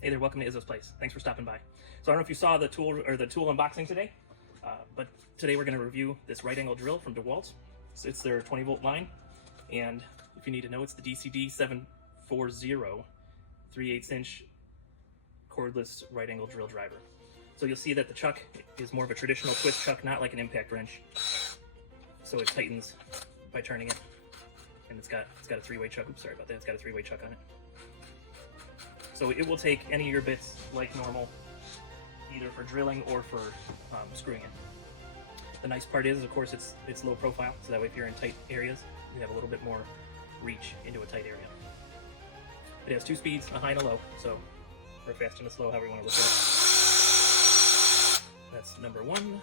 Hey there, welcome to Izzo's Place. Thanks for stopping by. So I don't know if you saw the tool unboxing today, but today we're going to review this right angle drill from Dewalt. So it's their 20 volt line, and if you need to know, it's the DCD 740 3/8 inch cordless right angle drill driver. So you'll see that the chuck is more of a traditional twist chuck, not like an impact wrench. So it tightens by turning it, and it's got a 3-way chuck. Oops, sorry about that. It's got a 3-way chuck on it. So it will take any of your bits like normal, either for drilling or for screwing in. The nice part is, of course, it's low profile, so that way if you're in tight areas, you have a little bit more reach into a tight area. It has 2 speeds, a high and a low, so or fast and a slow, however you want to look at it. That's number 1.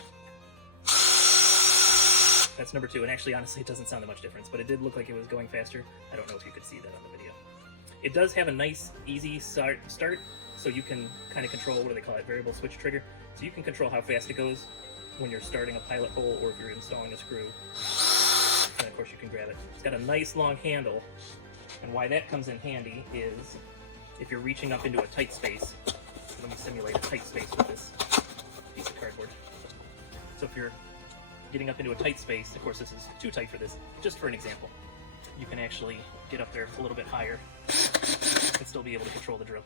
That's number 2, and actually, honestly, it doesn't sound that much difference, but it did look like it was going faster. I don't know if you could see that on the video. It does have a nice, easy start, so you can kind of control, what do they call it, variable switch trigger. So you can control how fast it goes when you're starting a pilot hole or if you're installing a screw. And of course you can grab it. It's got a nice long handle, and why that comes in handy is if you're reaching up into a tight space. Let me simulate a tight space with this piece of cardboard. So if you're getting up into a tight space, of course this is too tight for this, just for an example, you can actually get up there a little bit higher and still be able to control the drill.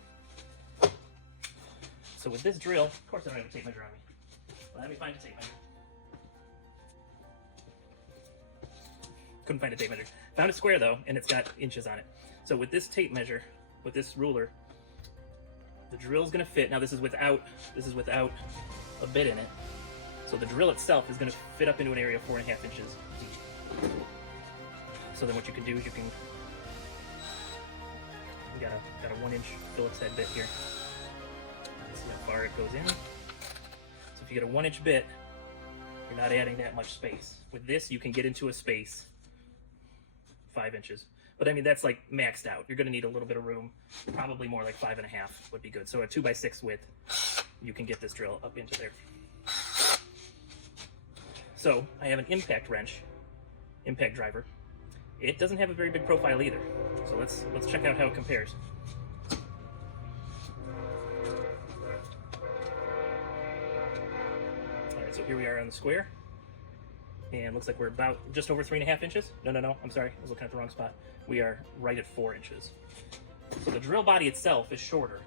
So with this drill, of course I don't have a tape measure on me. Let me find a tape measure. Couldn't find a tape measure. Found a square though, and it's got inches on it. So with this tape measure, with this ruler, the drill's gonna fit. Now this is without a bit in it. So the drill itself is gonna fit up into an area of 4.5 inches deep. So then what you can do is you got a 1-inch Phillips head bit here. Let's see how far it goes in. So if you get a 1-inch bit, you're not adding that much space. With this, you can get into a space 5 inches. But I mean, that's like maxed out. You're gonna need a little bit of room, probably more like 5.5 would be good. So a 2x6 width, you can get this drill up into there. So I have an impact wrench, impact driver. It doesn't have a very big profile either. So let's check out how it compares. Alright, so here we are on the square. And looks like we're about just over 3.5 inches. No, I'm sorry, I was looking at the wrong spot. We are right at 4 inches. So the drill body itself is shorter,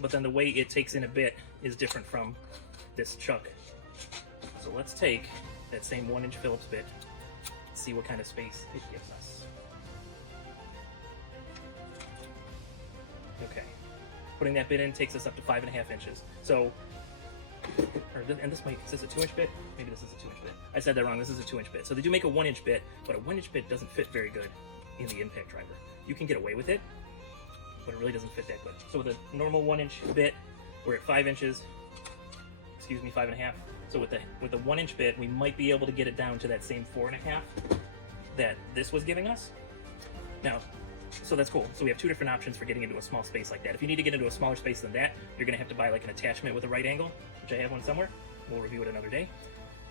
but then the way it takes in a bit is different from this chuck. So let's take that same 1-inch Phillips bit, see what kind of space it gives us. Okay, putting that bit in takes us up to 5.5 inches. So, and this might, is this a 2-inch bit? Maybe this is a 2-inch bit. I said that wrong, this is a 2-inch bit. So they do make a 1-inch bit, but a 1-inch bit doesn't fit very good in the impact driver. You can get away with it, but it really doesn't fit that good. So with a normal 1-inch bit, we're at 5 inches, 5.5. So with the 1-inch bit, we might be able to get it down to that same 4.5 that this was giving us. Now, so that's cool. So we have 2 different options for getting into a small space like that. If you need to get into a smaller space than that, you're gonna have to buy like an attachment with a right angle, which I have one somewhere. We'll review it another day.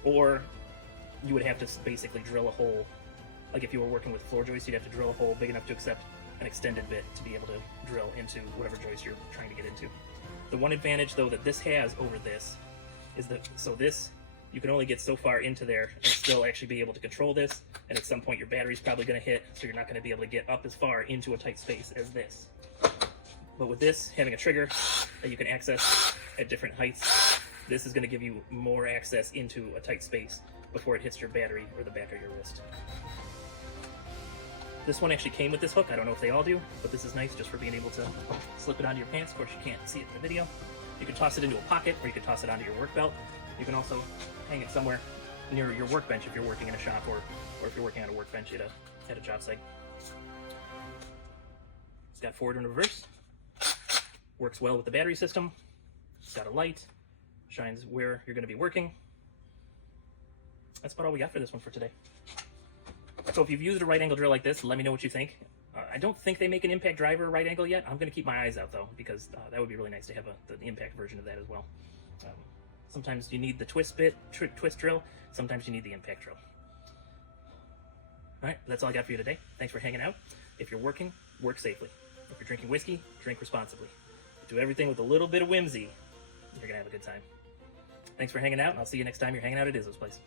Or you would have to basically drill a hole. Like if you were working with floor joists, you'd have to drill a hole big enough to accept an extended bit to be able to drill into whatever joist you're trying to get into. The one advantage though that this has over this is that, so this, you can only get so far into there and still actually be able to control this, and at some point your battery's probably going to hit, so you're not going to be able to get up as far into a tight space as this. But with this, having a trigger that you can access at different heights, this is going to give you more access into a tight space before it hits your battery or the back of your wrist. This one actually came with this hook. I don't know if they all do, but this is nice just for being able to slip it onto your pants. Of course, you can't see it in the video. You can toss it into a pocket, or you can toss it onto your work belt. You can also hang it somewhere near your workbench if you're working in a shop, or if you're working on a workbench at a job site. It's got forward and reverse. Works well with the battery system. It's got a light. Shines where you're going to be working. That's about all we got for this one for today. So if you've used a right angle drill like this, let me know what you think. I don't think they make an impact driver right angle yet. I'm going to keep my eyes out though, because that would be really nice to have the impact version of that as well. Sometimes you need the twist drill. Sometimes you need the impact drill. All right, that's all I got for you today. Thanks for hanging out. If you're working, work safely. If you're drinking whiskey, drink responsibly. Do everything with a little bit of whimsy. You're gonna have a good time. Thanks for hanging out, and I'll see you next time you're hanging out at Izzo's place.